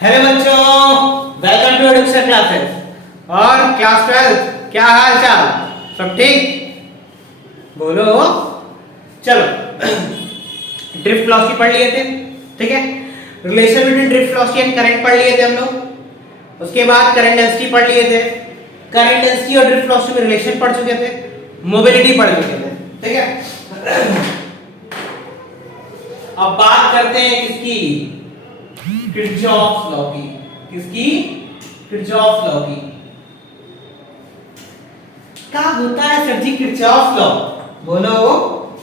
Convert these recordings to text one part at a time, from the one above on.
Hello बच्चों, welcome to education classes. और class 12 क्या हाल चाल? सब ठीक? बोलो। चलो ड्रिफ्ट वेलोसिटी पढ़ लिए थे, ठीक है। Relation between drift velocity and current पढ़ लिए थे हम लोग। उसके बाद करंट डेंसिटी पढ़ लिए थे। करंट डेंसिटी और ड्रिफ्ट वेलोसिटी में रिलेशन पढ़ चुके थे। मोबिलिटी पढ़ चुके थे, ठीक है। अब बात करते हैं किसकी? किरचॉफ लॉ की। किसकी? किरचॉफ लॉ की। क्या होता है सर जी किरचॉफ लॉ? बोलो।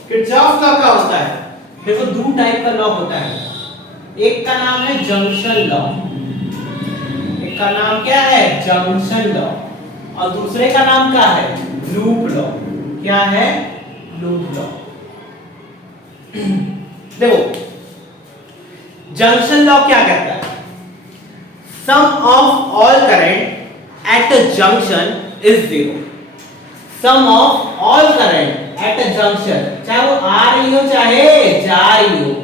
किरचॉफ लॉ क्या होता है? देखो दो टाइप का लॉ होता है। एक का नाम है जंक्शन लॉ। एक का नाम क्या है? Junction law. और दूसरे का नाम क्या है? Loop law. क्या है? Loop law. देखो जंक्शन लॉ क्या कहता है? Sum of all current at a junction is zero. Sum of all current at a junction, चाहे वो आ रही हो चाहे जा रही हो,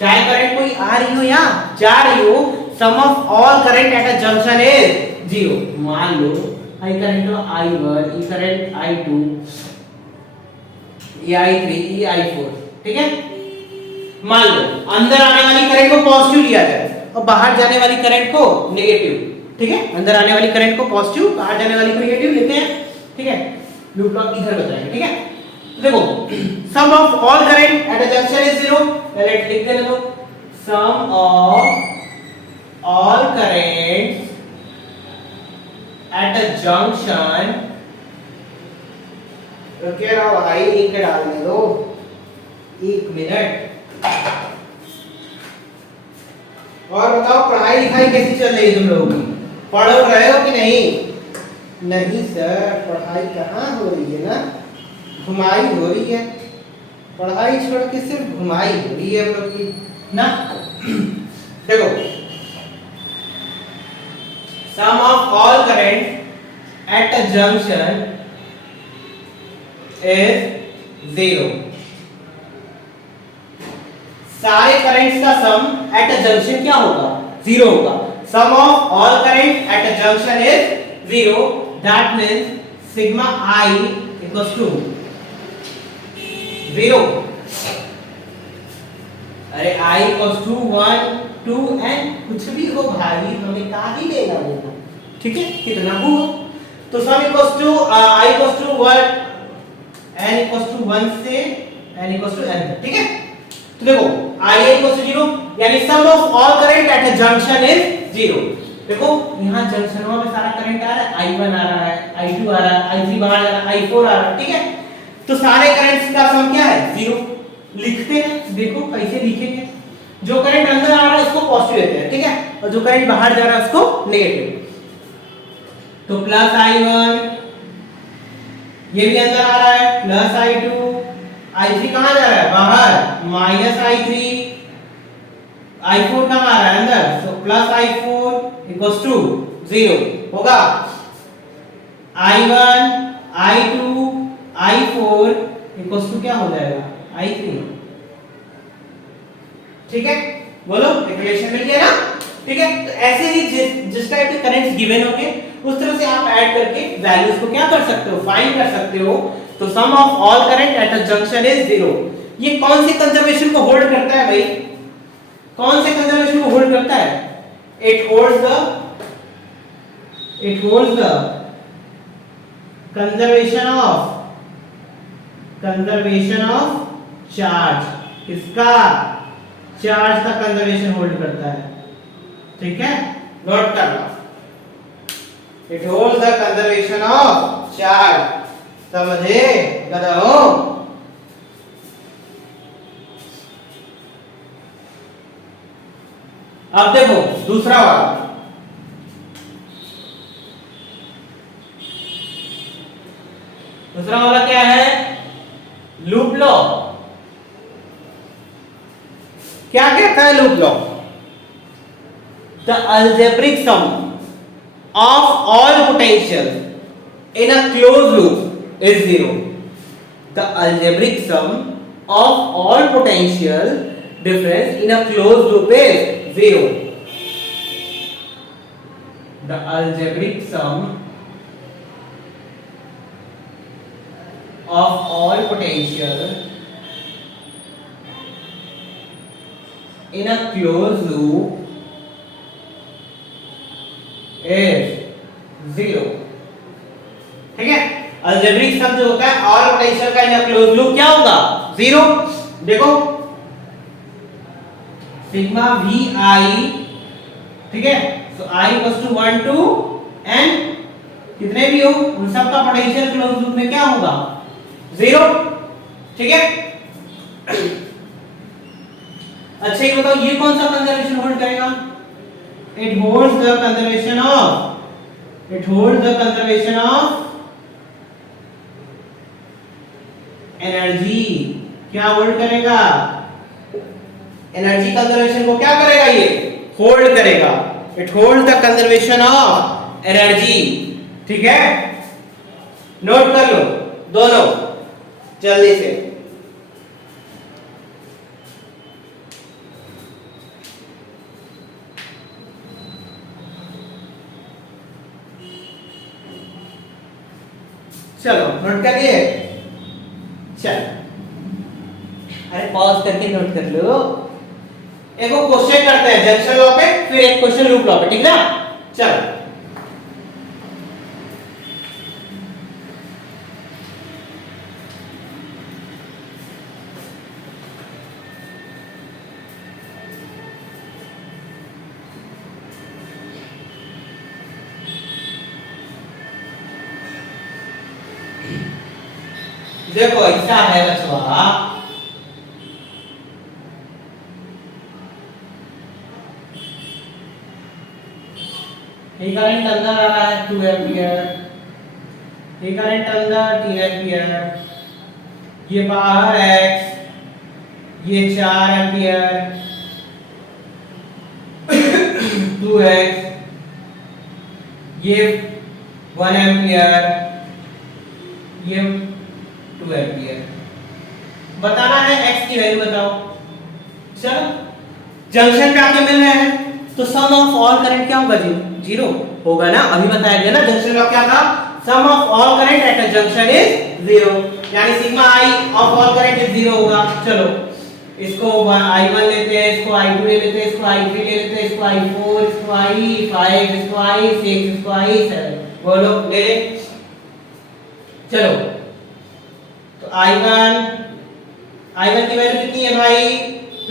चाहे करंट कोई आ रही हो या जा रही हो, sum of all current at a junction is zero. मान लो आई करंट हो I1, ई करंट I2, ई I3, ई I4, ठीक है। मान लो अंदर आने वाली करंट को पॉजिटिव लिया जाए और बाहर जाने वाली करंट को नेगेटिव, ठीक है। अंदर आने वाली करंट को पॉजिटिव, बाहर जाने वाली को नेगेटिव लेते हैं, ठीक है। लूप लॉ इधर बताएंगे, ठीक है। तो देखो sum of all current at a junction is zero. पहले लिख देने दो, sum of all current at a junction. तो क्या रहा भाई, लिख के डालने दो, एक मिनट। और बताओ पढ़ाई लिखाई कैसी चल रही है तुम लोगों की? पढ़ रहे हो कि नहीं? नहीं सर, पढ़ाई कहाँ हो रही है ना, घुमाई हो रही है। पढ़ाई छोड़ के सिर्फ घुमाई हो रही है हम लोग की ना। देखो sum of all current at a junction is zero. सारे करंट्स का सम एट अ जंक्शन क्या होगा? जीरो होगा। Sum of all current at a junction is zero. That means sigma I equals to zero. अरे I equals to 1 2 and कुछ भी हो भाई, हमें क्या ही लेना देना, ठीक है, कितना हो। तो sum equals to I equals to 1 n equals to 1 से n इक्वल्स टू n, ठीक है। तो देखो I इक्वल्स टू 0, यानी sum of all current at a junction is 0। देखो यहां जंक्शनों में सारा करंट आ रहा है, I1 आ रहा है, I2 आ रहा है, I3 बाहर जा रहा है, I4 आ रहा है, ठीक है। तो सारे करंट्स का सम क्या है? 0। लिखते हैं, देखो कैसे लिखेंगे। जो करंट अंदर आ रहा है उसको पॉजिटिव लेते हैं, ठीक है, और जो करंट बाहर जा रहा है उसको नेगेटिव। तो प्लस I1, ये भी अंदर आ रहा है, प्लस I2, I3 कहां जा रहा है? बाहर, माइनस I3, I4 कहां आ रहा है? अंदर। So plus I4 equals to 0 होगा। I1 I2 I4 equals to क्या हो जाएगा? I3, ठीक है। बोलो इक्वेशन मिल गया ना, ठीक है। तो ऐसे ही जिस टाइप के करंट्स गिवन होंगे उस तरह से आप ऐड करके वैल्यूज को क्या कर सकते हो? फाइंड कर सकते हो। तो sum of all current at a junction is 0। ये कौन से कंजर्वेशन को होल्ड करता है भाई? कौन से कंजर्वेशन को होल्ड करता है? It holds the conservation of charge. किसका? चार्ज का कंजर्वेशन होल्ड करता है, ठीक है। नोट करना, it holds the conservation of charge. समझे गधो? अब देखो दूसरा वाला। दूसरा वाला क्या है? Loop law. क्या कहता है loop law? The algebraic sum of all potential in a closed loop is 0. The algebraic sum of all potential difference in a closed loop is 0. the algebraic sum of all potential in a closed loop is 0। ठीक है, algebraic सम जो होता है all potential का इन a closed loop क्या होगा? 0। देखो sigma we आई, ठीक है, तो i equals to 1 to n, कितने भी हो उन सब का पोटेंशियल क्लोज्ड लूप में क्या होगा? 0। ठीक है, अच्छा ये बताओ ये कौन सा कंजर्वेशन होल्ड करेगा? It holds the conservation of energy. क्या होल्ड करेगा? एनर्जी कंजर्वेशन को क्या करेगा? ये होल्ड करेगा। It hold the conservation of energy. ठीक है, नोट कर लो दोनों जल्दी से। चलो नोट कर लिए? चल अरे पॉज करके नोट कर लो। एक क्वेश्चन करते हैं जंक्शन लॉ पे, फिर एक क्वेश्चन लूप लॉ पे, ठीक ना? चलो देखो ऐसा है बच्चा, ये करंट अंदर आ रहा है 2 एम्पियर, ये करंट अंदर 3 एम्पियर, ये बाहर x, ये 4 एम्पियर 2x, ये 1 एम्पियर, ये 2 एम्पियर। बताना है x की वैल्यू बताओ। चलो जंक्शन पे आके मिल रहे हैं तो सम ऑफ ऑल करंट क्या होगा? 0 होगा ना? अभी बताया गया ना जंक्शन लॉ क्या था? Sum of all current at a junction is 0, यानी sigma i of all current is 0 होगा। चलो इसको i1 लेते हैं, इसको i2 ले लेते हैं, इसको i3 ले लेते हैं, इसको i4, इसको i5, इसको i6, इसको i7, बोलो ले ले। चलो तो i1 की वैल्यू कितनी है भाई?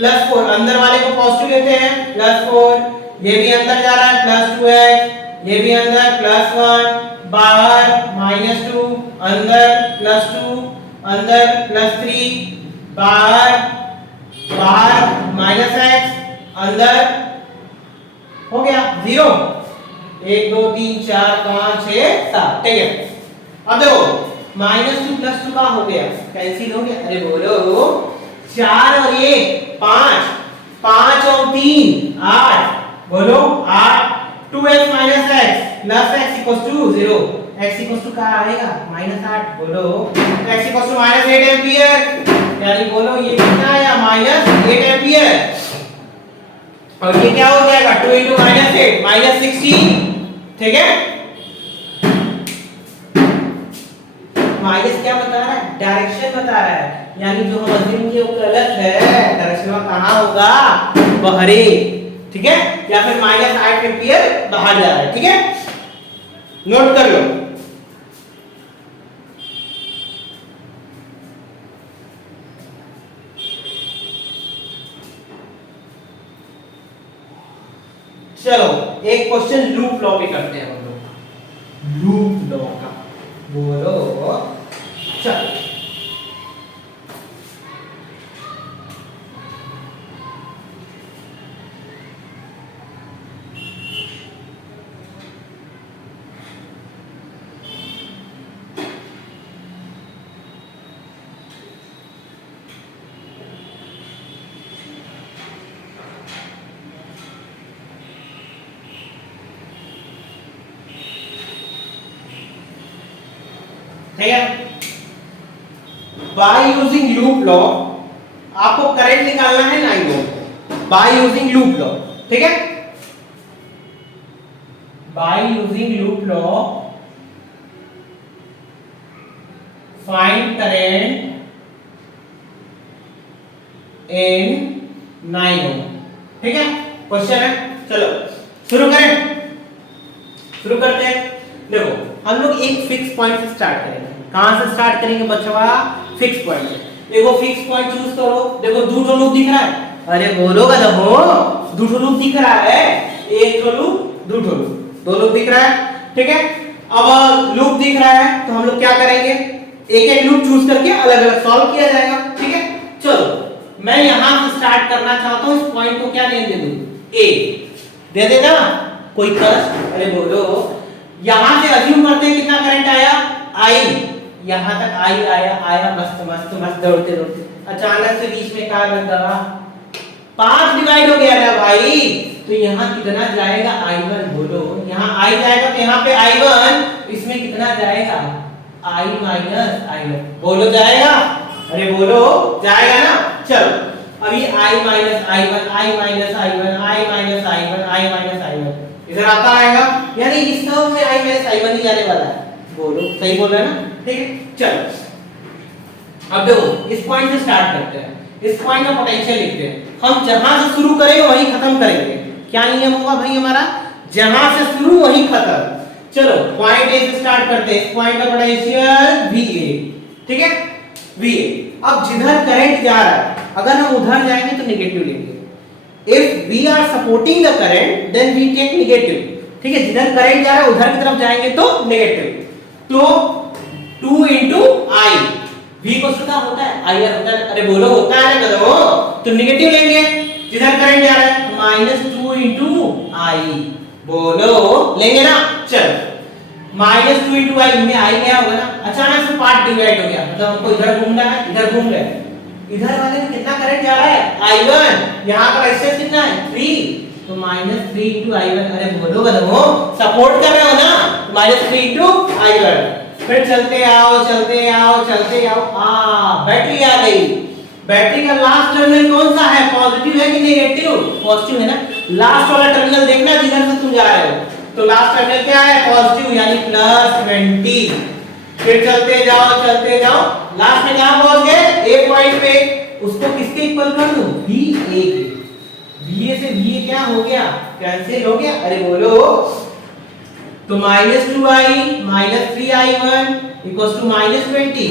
+4। अंदर वाले को पॉजिटिव लेते हैं, +4, ये भी अंदर जा रहा है +2x, ये भी अंदर +1, बाहर -2, अंदर +2, अंदर +3, बाहर -x, अंदर हो गया 0। 1 2 3 4 5 6 7, ठीक है। अब देखो -2 +2 का हो गया, कैंसिल हो गया। अरे बोलो 4 और 1 5, 5 और 3 8, बोलो 8, 2x - x plus x equals to 0, x equals to क्या आएगा? -8, बोलो x इक्वल्स टू -8 एम्पियर, यानी बोलो ये कितना आया? -8 एम्पियर। और ये क्या हो जाएगा? 2 * -8 -16, ठीक है। माइनस क्या बता रहा है? डायरेक्शन बता रहा है, यानी जो हम अज्यूम किए वो गलत है। डायरेक्शन कहां होगा? बाहरी, ठीक है, या फिर -8 एम्पियर बाहर जा रहा है, ठीक है, नोट कर लो। चलो एक क्वेश्चन लूप लॉ पे करते हैं हम लोग, लूप लॉ का, बोलो चलो। ठीक है, बाय यूजिंग लूप लॉ आपको करंट निकालना है 9 volt, by using loop law, ठीक है। By using loop law find current in 9 ओम। ठीक है, क्वेश्चन है। चलो शुरू करते हैं। देखो हम लोग एक फिक्स पॉइंट से स्टार्ट करेंगे। कहां से स्टार्ट करेंगे बच्चों? फिक्स पॉइंट से। देखो फिक्स पॉइंट चूज करो। देखो दो ठो लूप दिख रहा है। अरे बोलोगा ना हो, दो ठो लूप दिख रहा है। एक ठो लूप, दो ठो लूप, दो लूप दिख रहा है। ठीक है, अब लूप दिख रहा है तो हम लोग क्या करेंगे, एक एक लूप चूज करके अलग अलग सॉल्व किया जाएगा। ठीक है, चलो मैं यहां से स्टार्ट करना चाहता हूं। इस पॉइंट को क्या नेम दे दूं? ए दे देना, कोई कष्ट? अरे बोलो, यहां से अज्यूम करते हैं कितना करंट आया? आई। यहां तक आई आया मस्त मस्त मस्त दौड़ते दौड़ते अचानक से बीच में क्या लगा? 5 डिवाइड हो गया ना भाई। तो यहाँ कितना जाएगा? I1। बोलो, यहाँ I जाएगा तो यहाँ पे I1, इसमें कितना जाएगा? I minus I1। बोलो जाएगा? अरे बोलो जाएगा ना। चलो अभी I minus I1, I minus I1, I minus I1, I minus I1 इधर आता आएगा, यानी इस सब में I माइनस I1 ही जाने वाला है। बोलो सही बोल रहे हैं ना? ठीक है, चलो अब देखो इस पॉइंट से स्टार्ट करते हैं। इस पॉइंट में पोटेंशियल लिखते हैं। हम जहां से शुरू करेंगे वहीं खत्म करेंगे। क्या नियम होगा भाई हमारा? जहां से शुरू वहीं खत्म। चलो पॉइंट ए से स्टार्ट करते हैं। इस पॉइंट का पोटेंशियल VA। ठीक है, VA। अब जिधर करंट जा रहा है, अगर हम उधर जाएंगे तो नेगेटिव लेंगे। If we are supporting the current then we take negative. ठीक है, जिधर करंट जा रहा है उधर की तरफ जाएंगे तो नेगेटिव। तो 2 into I, V को क्या होता है? IR होता है। अरे बोलो होता है ना करो, तो नेगेटिव लेंगे जिधर करंट जा रहा है। -2 into I, बोलो लेंगे ना। चल -2 into I में I क्या होगा ना, अचानक से पार्ट डिवाइड हो गया, मतलब हमको इधर घूमना है, इधर घूम गए। इधर वाले में कितना करंट जा रहा है? I1। यहाँ का रेजिस्टेंस कितना है? 3। तो -3 into I1। अरे बोलो बदलो, सपोर्ट कर रहे हो ना, -3 into I1। फिर चलते आओ चलते आओ चलते आओ, बैटरी आ गई। बैटरी का लास्ट टर्मिनल कौन सा है? पॉजिटिव है कि नेगेटिव? पॉजिटिव है ना। लास्ट वाला टर्मिनल देखना जिधर से तुम जा रहे हो। तो लास्ट टर्मिनल क्या है? पॉजिटिव, यानी +20। फिर चलते जाओ, लास्ट में कहां पहुंच गए? ए पॉइंट पे। उसको किसके इक्वल कर दूं? VA के। VA से VA क्या हो गया? कैंसिल हो गया। अरे बोलो, तो -2I - 3I1 = -20।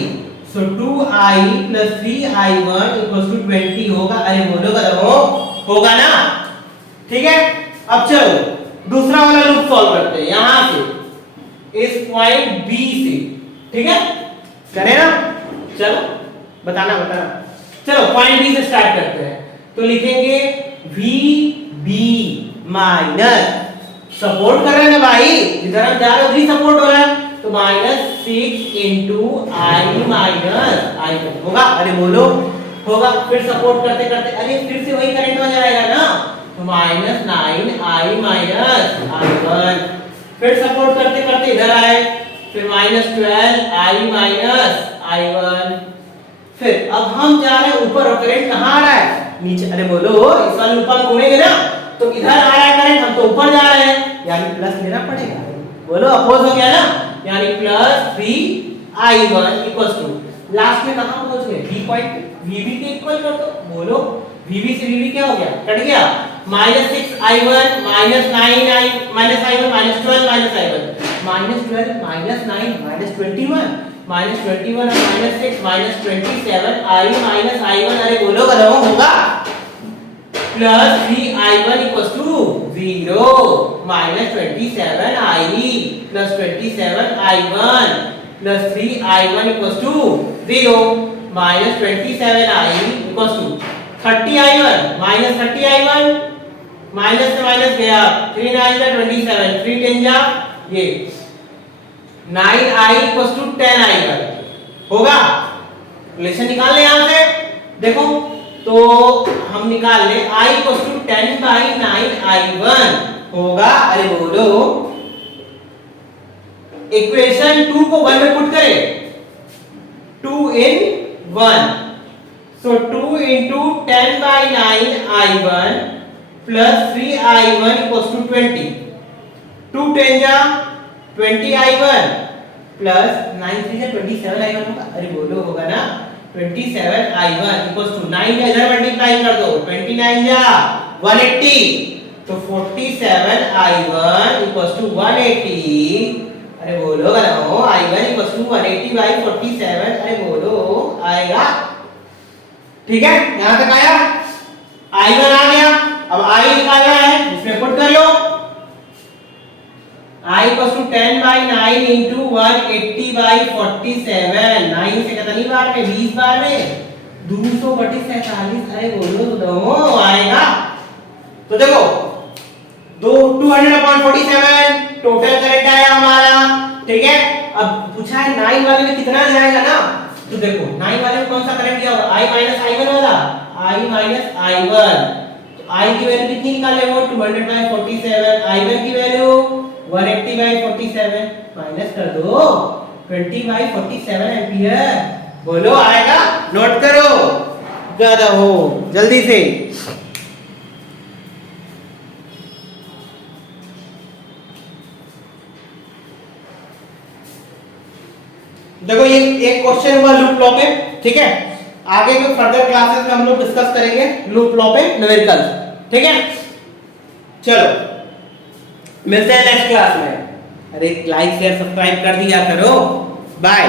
सो 2I + 3I1 = 20 होगा। अरे बोलो करो, होगा ना। ठीक है, अब चलो दूसरा वाला लूप सॉल्व करते हैं यहां से, इस पॉइंट B से। ठीक है, करें ना? चलो बताना। चलो पॉइंट B से स्टार्ट करते हैं। तो लिखेंगे VB माइनस, सपोर्ट कर रहे हैं ना भाई, इधर हम जा रहे हो, भी सपोर्ट हो रहा है, तो -6 into I माइनस I1 होगा। अरे बोलो होगा। फिर सपोर्ट करते करते अरे फिर से वही करंट हो जाएगा ना, तो -9I माइनस I1। फिर सपोर्ट करते करते इधर आए, फिर -12I माइनस I1। फिर अब हम जा रहे हैं ऊपर, और करंट कहां आ रहा है? नीचे। अरे बोलो, इस वाले ऊपर घूमेंगे ना, तो इधर आ रहा है करंट, हम तो ऊपर जा रहे हैं, यानी प्लस लेना पड़ेगा। बोलो अपोज हो गया ना, यानी +3I1 = लास्ट में कहां पहुंच गए? B पॉइंट पे। VB के इक्वल कर दो। बोलो VB से VB क्या हो गया? कट गया। -6I1 - 9I -I1 -12 -I1 -12 -9 -21 -21 और -6 -27I -I1। अरे बोलो करो, होगा। +3I1 = 0 -27I + 27I1 + 3I1 = 0 -27I = 30I1 -30I1 minus से माइनस गया, 3 9 जा 27, 3 10 जा ये 9I = 10I1 होगा। रिलेशन निकाल ले यहां से, देखो तो हम निकाल ले I = 10/9I1 होगा। अरे बोलो, इक्वेशन 2 को 1 में पुट करें, 2 in 1, so 2 into 10/9I1 plus 3I1 = 20। 2 10 जा 20i1 प्लस 9 3 जा 27i1 होगा। अरे बोलो होगा ना 27i1 इक्वल्स टू 9 का इधर मल्टीप्लाई कर दो 29 जा 180 तो 47i1 इक्वल्स टू 180। अरे बोलो बनाओ i1 इक्वल्स टू 180 बाई 47। अरे बोलो आएगा। ठीक है यहां तक आया i1 आ गया। अब i निकालना है इसमें पुट कर लो i equals to 10 by 9 into 180 by 47। 9 से कितनी बार में 20 बार में 200 बटे 47। अरे बोलो तो आएगा। तो देखो 200/47 टोटल करंट आया हमारा। ठीक है अब पूछा है 9 वाले में कितना जाएगा ना। तो देखो 9 वाले में कौन सा करंट दिया होगा i i1 वाला i i1। तो i की वैल्यू कितनी निकाले हो 200/47। i1 की वैल्यू 180/47 माइनस कर दो 20/47 एंपियर। बोलो आएगा। नोट करो ज्यादा हो जल्दी से। देखो ये एक क्वेश्चन हुआ लूप लॉ पे। ठीक है आगे के फर्दर क्लासेस में हम लोग डिस्कस करेंगे लूप लॉ पे न्यूमेरिकल। ठीक है चलो मिलते हैं नेक्स्ट क्लास में। अरे लाइक शेयर सब्सक्राइब कर दिया करो। बाय।